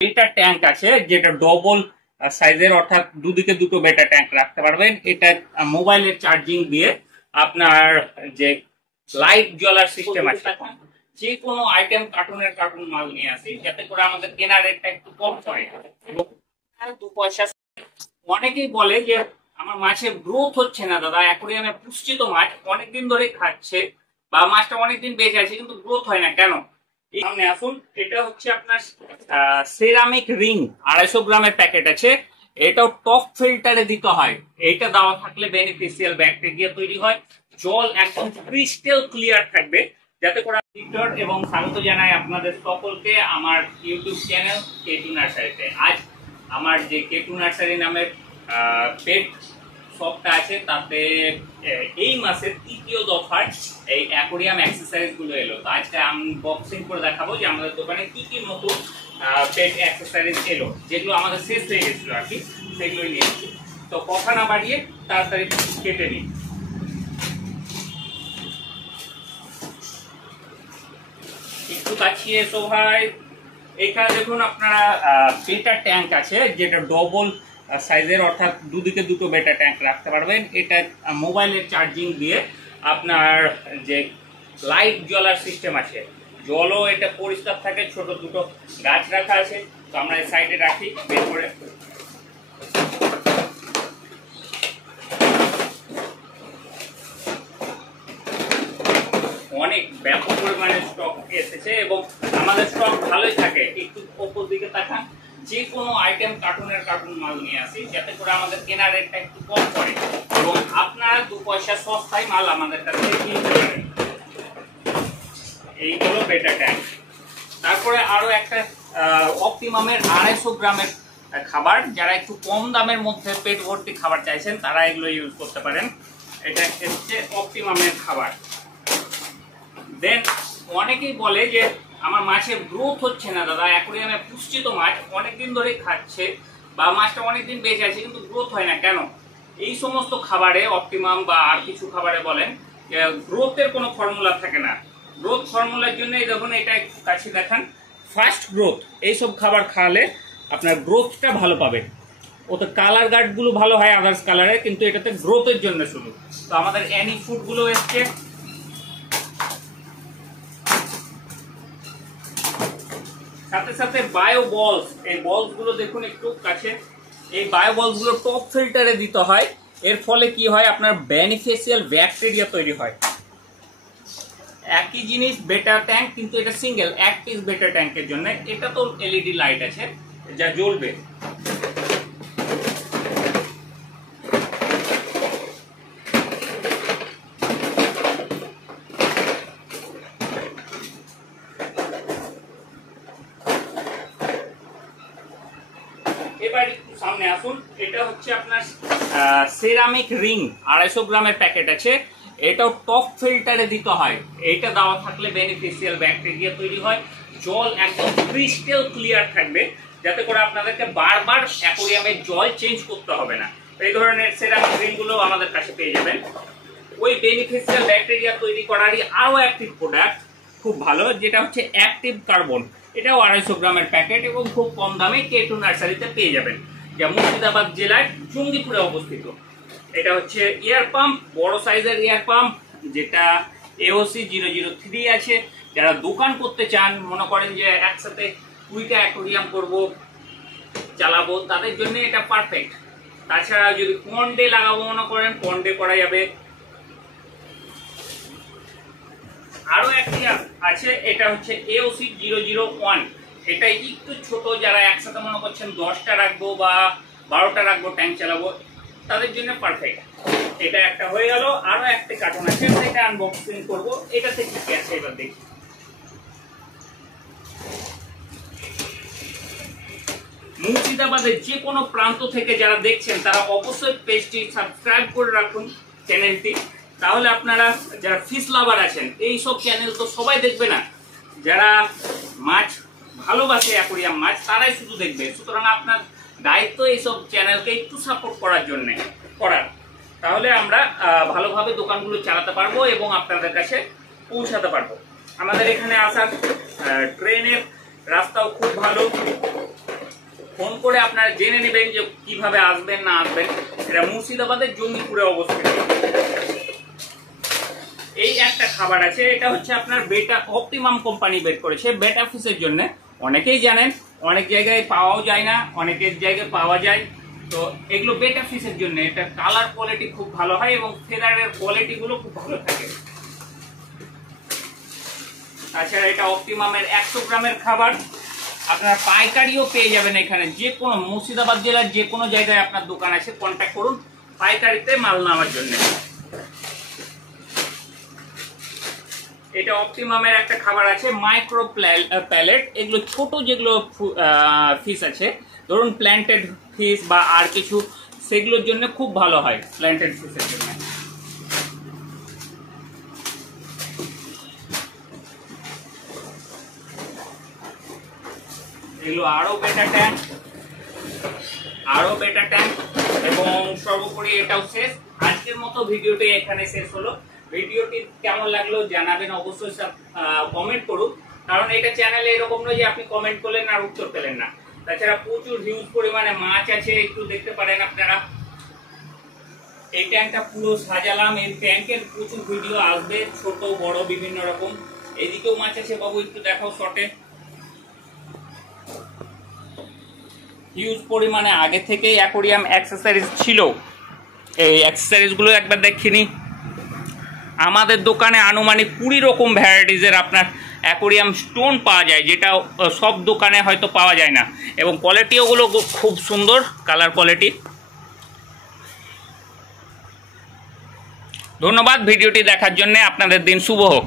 বেটা ট্যাঙ্ক আছে যেটা ডবল সাইজের, অর্থাৎ দুদিকে দুটো বেটা ট্যাঙ্ক রাখতে পারবেন। এটা মোবাইলের চার্জিং দিয়ে আপনার যে লাইট জ্বলার সিস্টেম আছে, যে কোনো আইটেম কার্টুন মাল নিয়ে আসি যাতে করে আমাদের কেনার রেটটা একটু কম পড়ে এবং 2 পয়সা। অনেকেই বলে যে আমার মাছের গ্রোথ হচ্ছে না দাদা, অ্যাকোয়ারিয়ামে পুষ্টিত মাছ অনেকদিন ধরে খাচ্ছে বা মাছটা অনেকদিন বেঁচে আছে কিন্তু গ্রোথ হয় না কেন? সামনে আসুন, এটা হচ্ছে আপনার সেরামিক রিং 250 গ্রামের প্যাকেট আছে। এটাও টপ ফিল্টারে দিতে হয়। এইটা দেওয়া থাকলে বেনিফিশিয়াল ব্যাকটেরিয়া তৈরি হয়, জল একদম ক্রিস্টাল ক্লিয়ার থাকবে। যাতে করে এবং স্বাগত জানাই আপনাদের সকলকে আমার ইউটিউব চ্যানেল কেটু নার্সারিতে। আজ আমার যে কেটু নার্সারি নামের পেট শপটা আছে তাতে এই মাসের তৃতীয় দফায় এই অ্যাকোয়ারিয়াম অ্যাক্সেসরিজ গুলো এলো। তো আজকে আনবক্সিং করে দেখাবো যে আমাদের দোকানে কি কি নতুন পেট অ্যাক্সেসরিজ এলো, যেগুলো আমাদের শেষ হয়ে গেছিল আর কি, সেগুলোই নিয়েছি। তো কথা না বাড়িয়ে তাড়াতাড়ি কেটে নিই। একটু কাছিয়ে এসো ভাই। এখানে দেখুন আপনারা বেটা ট্যাঙ্ক আছে যেটা ডবল সাইজের, অর্থাৎ দুদিকে দুটো বেটা ট্যাঙ্ক রাখতে পারবেন। এটা মোবাইলের চার্জিং দিয়ে আপনার যে লাইট জ্বলার সিস্টেম আছে, জলও এটা পরিষ্কার থাকে। ছোট দুটো গাছ রাখা আছে, তো আমরা এই সাইডে রাখি বের করে। অনেক ব্যাপক পরিমাণে স্টক এসেছে এবং আমাদের স্টক ভালোই থাকে। একটু ওপর দিকে তাকান, যে কোনো আইটেম কার্টুন মাল নিয়ে আসি যাতে করে আমাদের কেনার রেটটা একটু কম পড়ে এবং আপনারা 2 পয়সা সস্তায় মাল আমাদের কাছে কিনতে পারেন। এই হলো বেটা ট্যাঙ্ক। তারপরে আরো একটা অপটিমামের 250 গ্রামের খাবার, যারা একটু কম দামের মধ্যে পেট ভর্তি খাবার চাইছেন তারা এগুলো ইউজ করতে পারেন। এটা হচ্ছে অপটিমামের খাবার। দেন অনেকেই বলে যে আমার মাছের গ্রোথ হচ্ছে না দাদা, অ্যাকোয়ারিয়ামে পুষ্টিত মাছ অনেকদিন ধরে খাচ্ছে বা মাছটা অনেকদিন বেঁচে আছে কিন্তু গ্রোথ হয় না কেন? এই সমস্ত খাবারে, অপটিমাম বা আর কিছু খাবারে বলেন গ্রোথের কোনো ফর্মুলা থাকে না। গ্রোথ ফর্মুলার জন্য এই দেখুন, এটা একটু কাছে দেখান, ফাস্ট গ্রোথ। এইসব খাবার খাওয়ালে আপনার গ্রোথটা ভালো পাবে। ওতে কালার গার্ডগুলো ভালো হয় আদার্স কালারে, কিন্তু এটাতে গ্রোথের জন্য শুধু। তো আমাদের অ্যানি ফুডগুলো এসছে। সাথে সাথে বায়ো বলস, এই বলস গুলো দেখুন একটু কাছে। এই বায়ো বলস গুলো টপ ফিল্টারে দিতে হয়। এর ফলে কি হয়, আপনার বেনিফিশিয়াল ব্যাকটেরিয়া তৈরি হয়। একই জিনিস বেটা ট্যাঙ্ক, কিন্তু এটা সিঙ্গেল, এক পিস বেটা ট্যাঙ্কের জন্য। এটা তো এলইডি লাইট আছে যা জ্বলবে। এবার একটু সামনে আসুন, এটা হচ্ছে আপনার সেরামিক রিং 250 গ্রামের প্যাকেট আছে। এটাও টপ ফিল্টারে দিতে হয়। এইটা দেওয়া থাকলে বেনিফিশিয়াল ব্যাকটেরিয়া তৈরি হয়, জল একদম ক্রিস্টাল ক্লিয়ার থাকবে। যাতে করে আপনাদেরকে বারবার অ্যাকোয়ারিয়ামের জল চেঞ্জ করতে হবে না। এই ধরনের সেরামিক রিং গুলো আমাদের কাছে পেয়ে যাবেন। ওই বেনিফিশিয়াল ব্যাকটেরিয়া তৈরি করারই আরো অ্যাক্টিভ প্রোডাক্ট খুব ভালো, যেটা হচ্ছে অ্যাক্টিভ কার্বন। এটাও 250 গ্রামের প্যাকেট এবং খুব কম দামে কেটু নার্সারিতে পেয়ে যাবেন, যা মুর্শিদাবাদ জেলায় জঙ্গিপুরে অবস্থিত। এটা হচ্ছে এয়ার পাম্প, বড় সাইজের এয়ার পাম্প, যেটা AOC 003 আছে। যারা দোকান করতে চান, মনে করেন যে একসাথে 2টা অ্যাকোয়ারিয়াম করবো, চালাবো, তাদের জন্য এটা পারফেক্ট। তাছাড়া যদি পন্ডে লাগাবো মনে করেন, পন্ডে করা যাবে। আরো একটি আছে, এটা হচ্ছে AOC 001। এটা একটু ছোট, যারা একসাথে মনে করছেন 10টা রাখবো বা 12টা রাখবো, ট্যাঙ্ক চালাবো, তাদের জন্য পারফেক্ট। এটা একটা হয়ে গেল। আরো একটা কার্টুন আছে, সেটা আনবক্সিং করবো। এটাতে কি কি আছে এবার দেখি। মুর্শিদাবাদের যে কোনো প্রান্ত থেকে যারা দেখছেন তারা অবশ্যই পেজটি সাবস্ক্রাইব করে রাখুন, চ্যানেলটি। তাহলে আপনারা যারা ফিশ লাভার আছেন, এই সব চ্যানেল তো সবাই দেখবে না, যারা মাছ ভালোবাসে, অ্যাকোয়ারিয়াম মাছ, তারাই শুধু দেখবে। সুতরাং আপনার দায়িত্ব এইসব চ্যানেলকে একটু সাপোর্ট করার জন্য তাহলে আমরা ভালোভাবে দোকানগুলো চালাতে পারবো এবং আপনাদের কাছে পৌঁছাতে পারবো। আমাদের এখানে আসার ট্রেনের রাস্তাও খুব ভালো। ফোন করে আপনারা জেনে নেবেন যে কিভাবে আসবেন না আসবেন। এটা মুর্শিদাবাদের জঙ্গিপুরে অবস্থিত। এই একটা খাবার আছে, এটা হচ্ছে আপনার বেটা অপটিমাম কোম্পানি বের করেছে বেটা ফিশের জন্য। অনেকেই জানেন অনেক জায়গায় পাওয়াও যায় না, অনেকের জায়গায় পাওয়া যায়। তো এগুলো বেটা ফিশের জন্য। এটা কালার কোয়ালিটি খুব ভালো হয় এবং ফেদারের কোয়ালিটি গুলো খুব ভালো থাকে। তাছাড়া এটা অপটিমামের 100 গ্রামের খাবার। আপনারা পাইকারিও পেয়ে যাবেন এখানে, যে কোনো মুর্শিদাবাদ জেলার যে কোনো জায়গায় আপনার দোকান আছে, কন্ট্যাক্ট করুন পাইকারিতে মাল নেওয়ার জন্য। এটা অপটিমামের একটা খাবার আছে মাইক্রো প্যালেট। এগুলো ছোট যেগুলো ফিশ আছে, ধরুন প্ল্যান্টেড ফিশ বা আর কিছু, সেগুলোর জন্য খুব ভালো হয় প্ল্যান্টেড ফিশের জন্য। এগুলো আরো বেটার ট্যাঙ্ক, এবং সর্বোপরি এটাও শেষ। আজকের মতো ভিডিওটি এখানে শেষ হলো। ভিডিওটি কেমন লাগলো জানাবেন অবশ্যই, কমেন্ট করুন। কারণ এটা চ্যানেলে এরকম নয় যে আপনি কমেন্ট করলেন আর উত্তর পেলেন না। তাছাড়া প্রচুর হিউজ পরিমাণে মাছ আছে, একটু দেখতে পারেন আপনারা। এই ট্যাঙ্কটা পুরো সাজালাম, এই ট্যাঙ্কের প্রচুর ভিডিও আসবে, ছোট বড় বিভিন্ন রকম। এদিকেও মাছ আছে, বাবু একটু দেখাও শর্টে। হিউজ পরিমাণে আগে থেকেই অ্যাকোরিয়াম অ্যাক্সেসরিজ ছিল। এই অ্যাক্সেসরিজগুলো একবার দেখিনি। আমাদের দোকানে আনুমানিক 20 রকম ভ্যারাইটিজের আপনার অ্যাকোরিয়াম স্টোন পাওয়া যায়, যেটা সব দোকানে হয়তো পাওয়া যায় না। এবং কোয়ালিটিওগুলো খুব সুন্দর, কালার কোয়ালিটি। ধন্যবাদ ভিডিওটি দেখার জন্য। আপনাদের দিন শুভ হোক।